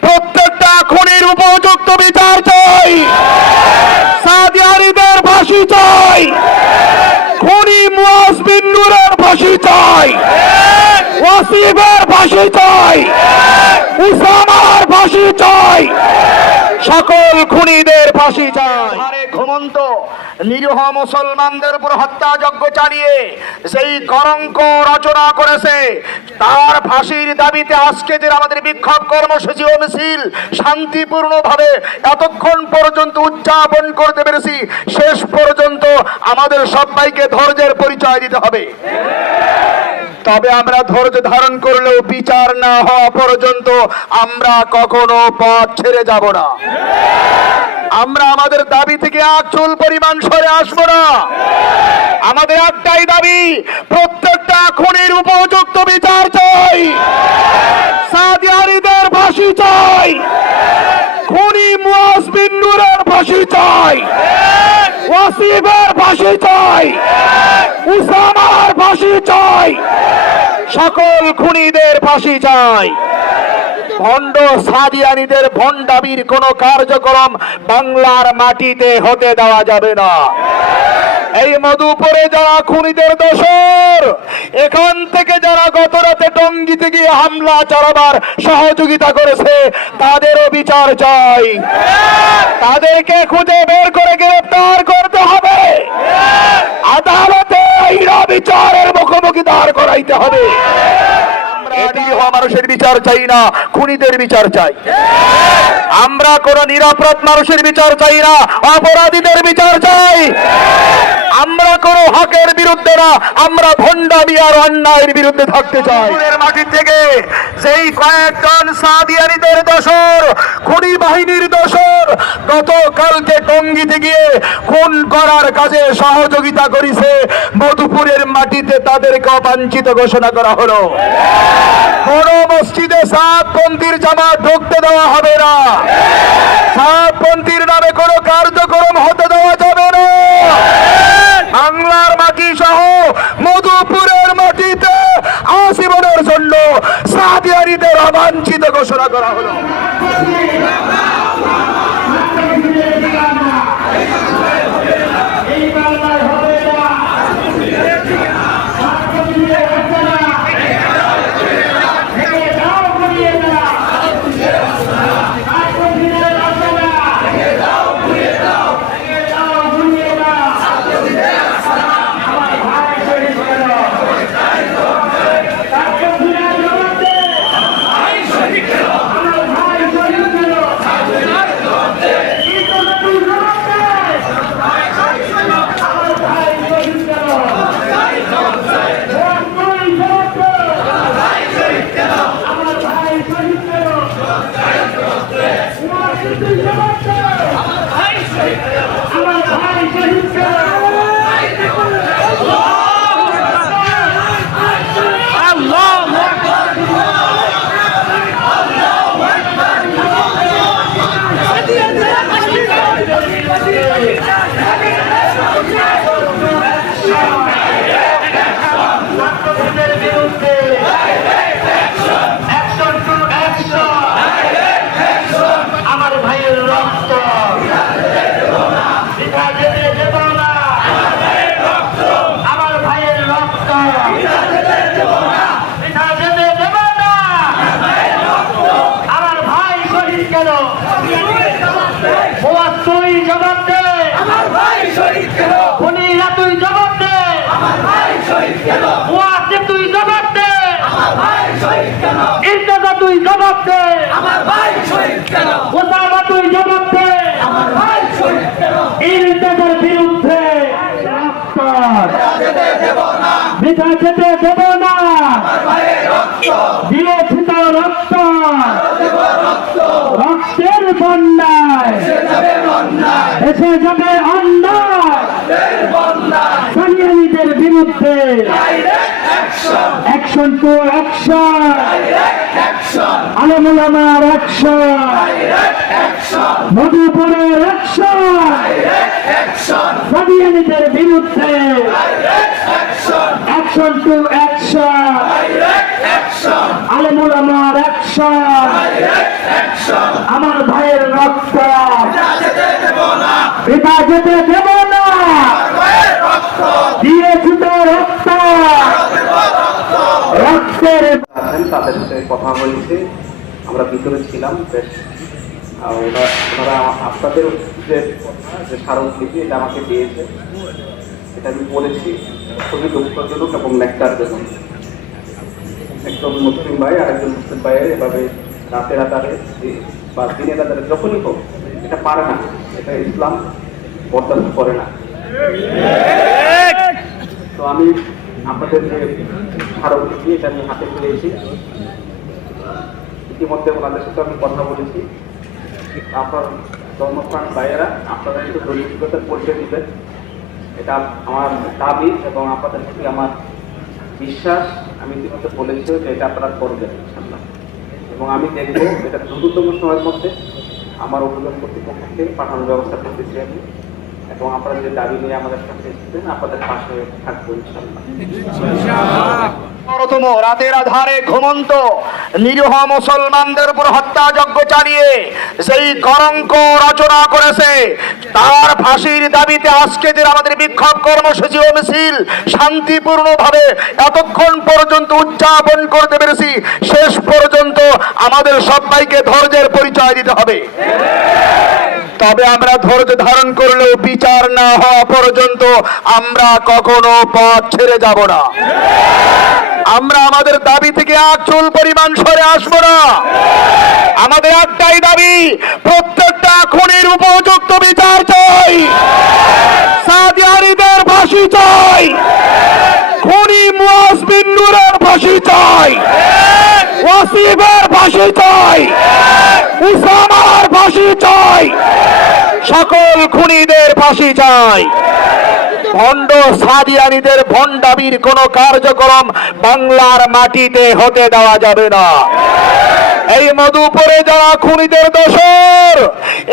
প্রত্যেকটা খুনির উপযুক্ত বিচার চাই। সাদিয়ারিদের ফাঁসি চাই। খুনি মুয়াজ বিন নূরের ফাঁসি চাই। ওয়াসিফের ফাঁসি চাই। চাই। সকল খুনিদের ফাঁসি চাই। ঘুমন্ত, নিরীহ মুসলমানদের উপর হত্যাযজ্ঞ চালিয়ে সেই কলঙ্ক রচনা করেছে। তার ফাঁসির দাবিতে আজকে যে আমাদের বিক্ষোভ কর্মসূচি ও মিছিল শান্তিপূর্ণভাবে এতক্ষণ পর্যন্ত উদযাপন করতে পেরেছি, শেষ পর্যন্ত আমাদের সবাইকে ধৈর্যের পরিচয় দিতে হবে। তবে আমরা ধৈর্য ধারণ করলেও বিচার না হওয়া পর্যন্ত আমরা কখনো পথ ছেড়ে যাব না। আমরা আমাদের দাবি থেকে এক চুল পরিমাণ সরে আসব না। আমাদের একটাই দাবি, প্রত্যেকটা খুনির উপযুক্ত বিচার চাই। সাদিয়ারিদের ফাঁসি চাই। খুনি মুয়াজ বিন নূরের ফাঁসি চাই। ওয়াসিফের ফাঁসি চাই। উসামার ফাঁসি চাই। সকল খুনিদের ফাঁসি চাই। ভণ্ড সাদিয়ানিদের ভণ্ডামির কোনো কার্যক্রম বাংলার মাটিতে হতে দেওয়া যাবে না। এই মধুপুরে যারা খুনিদের দোষর, এখান থেকে যারা গত রাতে টঙ্গিতে গিয়ে হামলা চালাবার সহযোগিতা করেছে, তাদেরও বিচার চাই। তাদেরকে খুঁজে বের করে গ্রেফতার করতে হবে। আদালতে এই বিচারের মুখোমুখি করাইতে হবে। নিরীহ মানুষের বিচার চাই না খুনিদের বিচার চাই। আমরা কোন নিরাপরাধ মানুষের বিচার চাই না অপরাধীদের বিচার চাই। আমরা কোন হকের বিরুদ্ধে না আমরা ভণ্ডামি আর অন্যায়ের বিরুদ্ধে থাকতে চাই। মাটি থেকে যেই কয়েকজন সাদিয়ানিদের দোষর খুনি বাহিনীর দোষর গতকালকে টঙ্গিতে গিয়ে খুন করার কাজে সহযোগিতা করেছে মধুপুরের মাটিতে তাদেরকে অবাঞ্ছিত ঘোষণা করা হলো। কোন মসজিদে সাতপন্থীর জামাত ঢুকতে দেওয়া হবে না। সাতপন্থীর নামে কোনো কার্যক্রম হতে দেওয়া যাবে না বাংলার মাটি সহ মধুপুরের মাটিতে আজীবনের জন্য সাদিয়ারিদের অবাঞ্ছিত ঘোষণা করা হলো আমার ভাইয়ের রক্ত পিতা যেতে দেব না আমার ভাইয়ের রক্ত পিতা যেতে দেব না আমার ভাই শহীদ কেন ওয়া তুই জবাব দে আমার ভাই শহীদ কেন খুনিরা তুই জবাব দে আমার ভাই শহীদ তুই জবাব দে। আমার ভাই শহীদ কেন? ইর্তেজা তুই জবাব দে। আমার ভাই শহীদ কেন? ওসামা তুই জবাব দে। আমার ভাই শহীদ কেন? ইর্তেজার বিরুদ্ধে না। বৃথা যেতে দেব না। আমার ভাইয়ের রক্ত। রক্তের বন্যায়। এসে যাবে অন্যায় বিরুদ্ধে। অ্যাকশন টু অ্যাকশন আলমুলামার অ্যাকশন মধুপুরের অ্যাকশন ডাইরেক্ট বিরুদ্ধে। Action to action direct action আমার অ্যাকশন আমার ভাইয়ের রক্ত। পিতা যেতে দেব না ভাইয়ের রক্ত দিয়েছি তো রক্ত রক্তের আছেন সাথে কথা হয়েছে আমরা ভিতরে ছিলাম, বেশ। ওরা, ওনারা আপনাদের যে যে স্মারকলিপি, এটা আমাকে দিয়েছে। এটা আমি বলেছি খুবই দুঃখজনক এবং ন্যাক্তারজনক একজন মুসলিম ভাই, আরেকজন মুসলিম ভাইয়ের এভাবে রাতের আধারে বা দিনের আধারে, যখনই হোক, এটা পারে না। এটা ইসলাম বরদাস্ত করে না। তো আমি আপনাদের যে স্মারকলিপি, এটা আমি হাতে পেয়েছি ইতিমধ্যে ওনাদের সাথে আমি কথা বলেছি। আপনার ধর্মপ্রাণ ভাইয়েরা আপনারা একটু দৈনিকতার পরিচয় দিবেন। এটা আমার দাবি এবং আপনাদের প্রতি আমার বিশ্বাস। আমি ইতিমধ্যে বলেছি যে এটা আপনারা করবেন এবং আমি দেখব, এটা দ্রুততম সময়ের মধ্যে আমার অভিযোগ কর্তৃপক্ষকে পাঠানোর ব্যবস্থা করতেছি আমি। এবং আপনারা যে দাবি নিয়ে আমাদের কাছে এসেছেন আপনাদের পাশে থাকব ইনশাল্লাহ তম রাতের আধারে ঘুমন্ত, নিরীহ মুসলমানদের উপর হত্যাযজ্ঞ চালিয়ে সেই কলঙ্ক রচনা করেছে। তার ফাঁসির দাবিতে আজকে যে আমাদের বিক্ষোভ কর্মসূচি ও মিছিল শান্তিপূর্ণভাবে এতক্ষণ পর্যন্ত উদযাপন করতে পেরেছি, শেষ পর্যন্ত আমাদের সবাইকে ধৈর্যের পরিচয় দিতে হবে। তবে আমরা ধৈর্য ধারণ করলেও বিচার না হওয়া পর্যন্ত আমরা কখনো পথ ছেড়ে যাব না। আমরা আমাদের দাবি থেকে এক চুল পরিমাণ সরে আসব না। আমাদের একটাই দাবি, প্রত্যেকটা খুনির উপযুক্ত বিচার চাই। সাদিয়ারিদের ফাঁসি চাই। খুনি মুয়াজ বিন নূরের ফাঁসি চাই। ওয়াসিফের ফাঁসি চাই। উসামার ফাঁসি চাই। সকল খুনিদের ফাঁসি চাই। ভণ্ড সাদিয়ানিদের ভণ্ডামির কোন কার্যক্রম বাংলার মাটিতে হতে দেওয়া যাবে না। এই মধুপুরে যারা খুনিদের দোষর,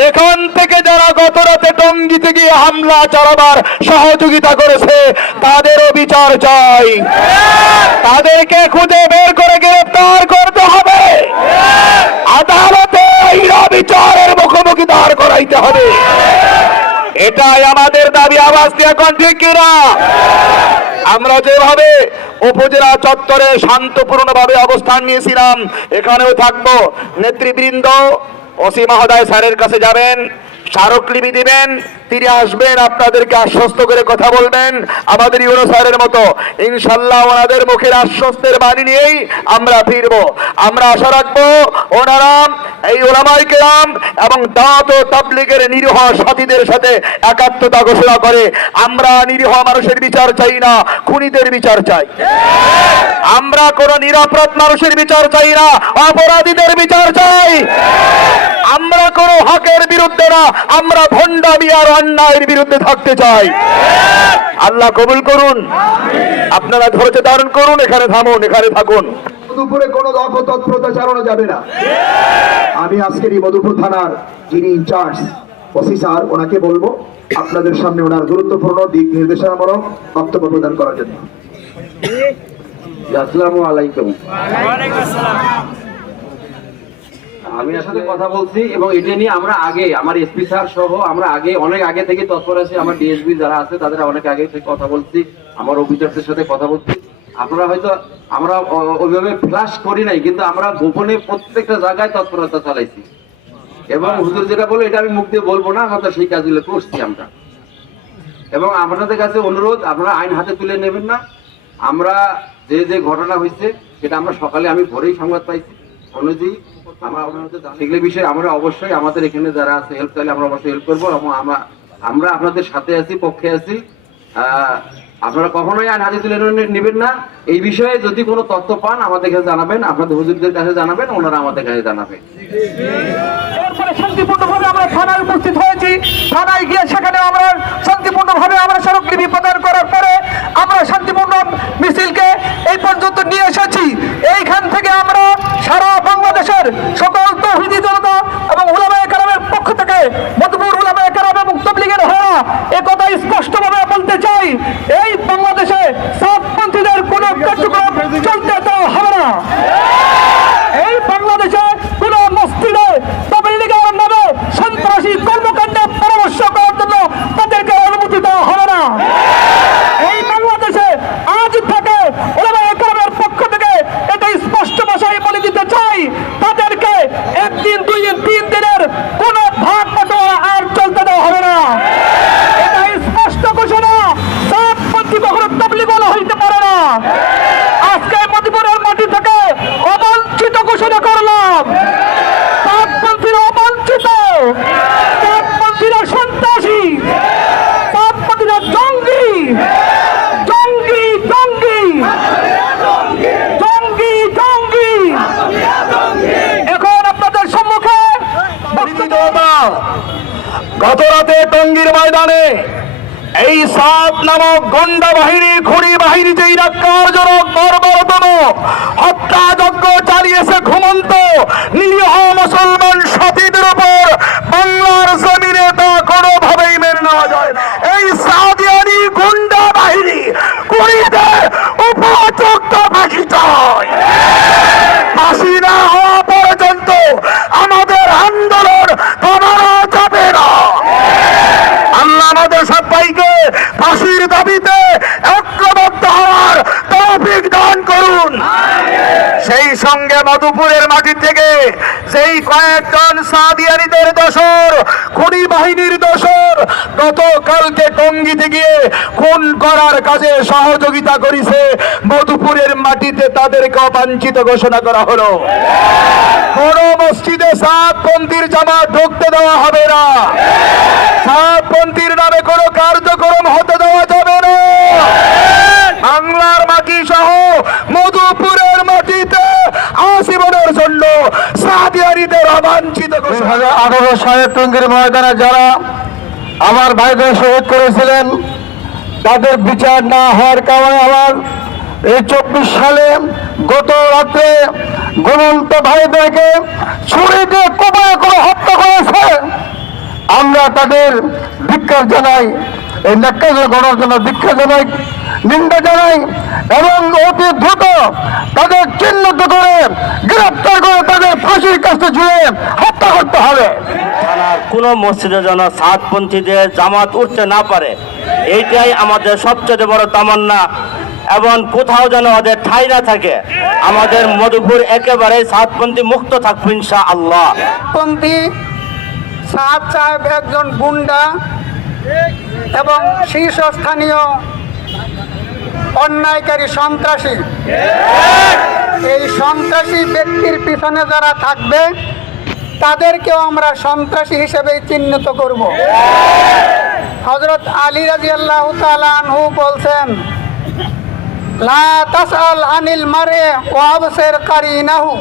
এখান থেকে যারা গত রাতে টঙ্গিতে গিয়ে হামলা চালাবার সহযোগিতা করেছে, তাদেরও বিচার চাই। তাদেরকে খুঁজে বের করে গ্রেফতার করতে হবে আদালতে এরা বিচারের করাইতে হবে। এটাই আমাদের দাবি, আওয়াজ দিয়ে এখন ঠিক কিনা? আমরা যেভাবে উপজেলা চত্বরে শান্তপূর্ণভাবে অবস্থান নিয়েছিলাম, এখানেও থাকব। নেতৃবৃন্দ ওসি মহোদয় স্যারের কাছে যাবেন, স্মারকলিপি দিবেন তিনি আসবেন, আপনাদেরকে আশ্বস্ত করে কথা বলবেন। আমাদের ইউরো স্যারের মতো ইনশাল্লাহ ওনাদের মুখের আশ্বস্তের বাণী নিয়েই আমরা ফিরবো। আমরা আশা রাখব, ওনারা, এই ওলামাই কেরাম এবং দাঁত ও তাবলিগের নিরীহ সাথীদের সাথে একাত্মতা ঘোষণা করে, আমরা নিরীহ মানুষের বিচার চাই না, খুনিদের বিচার চাই। আমরা কোন নিরাপরাধ মানুষের বিচার চাই না, অপরাধীদের বিচার চাই। আমরা কোন হকের বিরুদ্ধে না, আমরা ভণ্ডামি আর অন্যায়ের বিরুদ্ধে থাকতে চাই। আল্লাহ কবুল করুন। আপনারা ধৈর্য ধারণ করুন এখানে থামুন এখানে থাকুন। মধুপুরে কোনো দক্ষ তৎপরতা চালানো যাবে না। আমি আজকের এই মধুপুর থানার যিনি ইনচার্জ ওসি স্যার ওনাকে বলব আপনাদের সামনে ওনার গুরুত্বপূর্ণ দিক নির্দেশনামূলক বক্তব্য প্রদান করার জন্য। আসসালামু আলাইকুম। আমি আসলে কথা বলছি এবং এটা নিয়ে আমরা আগে, আমার এসপি স্যার সহ আমরা আগে, অনেক আগে থেকে তৎপর আছি, আমার ডিএসবি যারা আছে তাদের অনেক আগে থেকে কথা বলছি, আমার অফিসারদের সাথে কথা বলছি। আপনারা হয়তো, আমরা ওইভাবে ফ্লাশ করি নাই, কিন্তু আমরা গোপনে প্রত্যেকটা জায়গায় তৎপরতা চালাইছি। এবং হুজুর যেটা বলে, এটা আমি মুখ দিয়ে বলব না, হয়তো সেই কাজগুলো করছি আমরা। এবং আপনাদের কাছে অনুরোধ, আপনারা আইন হাতে তুলে নেবেন না। আমরা যে যে ঘটনা হয়েছে, সেটা আমরা সকালে আমি ভোরেই সংবাদ পাইছি। অনুযায়ী আমরা সেগুলো বিষয়ে আমরা অবশ্যই আমাদের এখানে যারা আছে হেল্প চাইলে আমরা অবশ্যই হেল্প করব এবং আমরা আপনাদের সাথে আছি, পক্ষে আছি। আপনারা কখনোই আইন হাতে তুলে নেবেন না। এই বিষয়ে যদি কোনো তথ্য পান, আমাদের কাছে জানাবেন, আপনাদের হুজুরদের কাছে জানাবেন, ওনারা আমাদের কাছে জানাবেন এরপরে শান্তিপূর্ণভাবে আমরা থানায় উপস্থিত হয়েছি। থানায় গিয়ে সেখানে আমরা শান্তিপূর্ণভাবে আমরা আমরা শান্তিপূর্ণ এই পর্যন্ত নিয়ে এসেছি। সারা বাংলাদেশের সকল তৌহিদি জনতা এবং উলামায়ে কেরামের পক্ষ থেকে মধুপুর উলামায়ে কেরাম এবং তবলিগের হওয়া এ কথা স্পষ্টভাবে গত রাতে টঙ্গীর ময়দানে এই সাপ নামক গন্ডা বাহিনী খুঁড়ি বাহিনী যেই রাক্কারজনক বর্বরতম হত্যাযজ্ঞ চালিয়েছে ঘুমন্ত নিরীহ মুসলমান সাথীদের উপর, বাংলার জমিনে তা কোনোভাবেই মেনে নেওয়া যায় না এই সাদিয়ানি গুন্ডা বাহিনী খুনিদের উপযুক্ত ফাঁসি চায় ফাঁসি না হওয়া পর্যন্ত আমাদের আন্দোলন থামানো যাবে না আল্লাহ আমাদের সবাইকে ফাঁসির দাবিতে ঐক্যবদ্ধ হওয়ার তৌফিক দান করুন সেই সঙ্গে মধুপুরের মাটি থেকে যেই কয়েকজন সাদিয়ানিদের দোসর খুনি বাহিনীর দোসর গতকালকে টঙ্গিতে গিয়ে খুন করার কাজে সহযোগিতা করেছে মধুপুরের মাটিতে তাদেরকে অবাঞ্ছিত ঘোষণা করা হলো। কোন মসজিদে সাত পন্থীর জামাত ঢুকতে দেওয়া হবে না। সাতপন্থীর নামে কোনো কার্যক্রম হতে দেওয়া যাবে না বাংলার মাটি সহ মধুপুরের মাটিতে আজীবনের জন্য সাদিয়ারিদের অবাঞ্ছিত আঠারো সালের টঙ্গির ময়দানে যারা আমার ভাইদের শহীদ করেছিলেন, তাদের বিচার না হওয়ার কারণে আমার এই চব্বিশ সালে গত রাত্রে গুণন্ত ভাইদেরকে ছুরিতে কোপায় করে হত্যা করেছে। আমরা তাদের ধিক্কার জানাই। এই ন্যাক্কার গণার জন্য দীক্ষা জানাই নিন্দা জানাই এবং অতি দ্রুত তাদের চিহ্নিত করে গ্রেপ্তার করে তাদের ফাঁসির কাছে ঝুলে হত্যা করতে হবে। কোনো মসজিদে যেন সাতপন্থীদের জামাত উঠতে না পারে এইটাই আমাদের সবচেয়ে বড় তামান্না। এবং কোথাও যেন ওদের ঠাই না থাকে আমাদের মধুপুর একেবারে সাতপন্থী মুক্ত থাকবে ইনশা আল্লাহ সাদ সাহেব একজন গুন্ডা এবং শীর্ষস্থানীয় অন্যায়কারী সন্ত্রাসী। এই সন্ত্রাসী ব্যক্তির পিছনে যারা থাকবে, তাদেরকেও আমরা সন্ত্রাসী হিসেবে চিহ্নিত করব। হজরত আলী রাজি আল্লাহ আনহু বলছেন, লা তাসআল আনিল মারে ওয়াবসির কারিনাহু,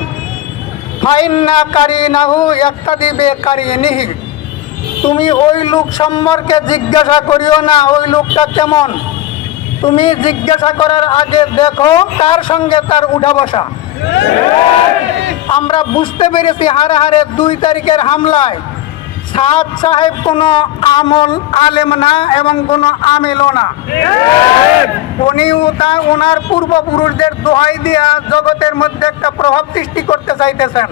ফাইন্না কারিনাহু ইয়াক্তাদি বে কারিনিহি তুমি ওই লোক সম্পর্কে জিজ্ঞাসা করিও না, ওই লোকটা কেমন? তুমি জিজ্ঞাসা করার আগে দেখো তার সঙ্গে তার উঠা বসা আমরা বুঝতে পেরেছি হারে হারে দুই তারিখের হামলায় সাদ সাহেব কোনো আমল আলেম না এবং কোনো আমেলও না। উনি তা ওনার পূর্বপুরুষদের দোহাই দিয়া জগতের মধ্যে একটা প্রভাব সৃষ্টি করতে চাইতেছেন।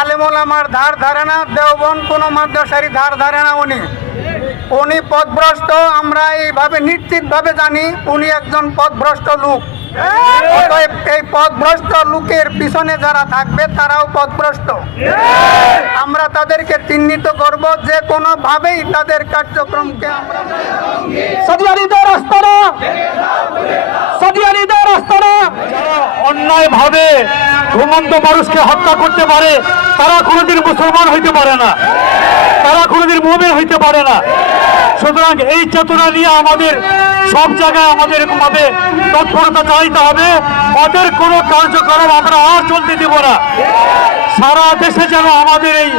আলেমল আমার ধার ধারে না, দেওবন কোনো মাদ্রাসারি ধার ধারে না উনি। উনি পথভ্রষ্ট আমরা এইভাবে নিশ্চিতভাবে জানি উনি একজন পথভ্রষ্ট লোক। অতএব এই পথভ্রষ্ট লোকের পিছনে যারা থাকবে তারাও পথভ্রষ্ট আমরা তাদেরকে চিহ্নিত করব যে কোনোভাবেই তাদের কার্যক্রমকে আমরা সাদিয়ানিদের আস্তানা সাদিয়ানিদের আস্তানা অন্যায় ভাবে ঘুমন্ত মানুষকে হত্যা করতে পারে তারা কোনোদিন মুসলমান হইতে পারে না। তারা কোনোদিন মোমেন হইতে পারে না। সুতরাং এই চেতনা নিয়ে আমাদের সব জায়গায় আমাদের এরকমভাবে তৎপরতা চাইতে হবে। ওদের কোনো কার্যক্রম আমরা আর চলতে দেব না। সারা দেশে যেন আমাদের এই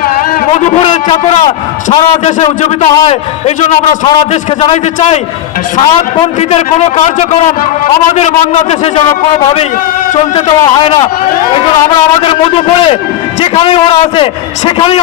মধুপুরের চেতনা সারা দেশে উজ্জীবিত হয়, এই জন্য আমরা সারা দেশকে জানাইতে চাই সাতপন্থীদের কোনো কার্যক্রম আমাদের বাংলাদেশে যেন কোনোভাবেই চলতে দেওয়া হয় না। এই আমরা আমাদের মধুপুরে যেখানেই ওরা আছে, সেখানেই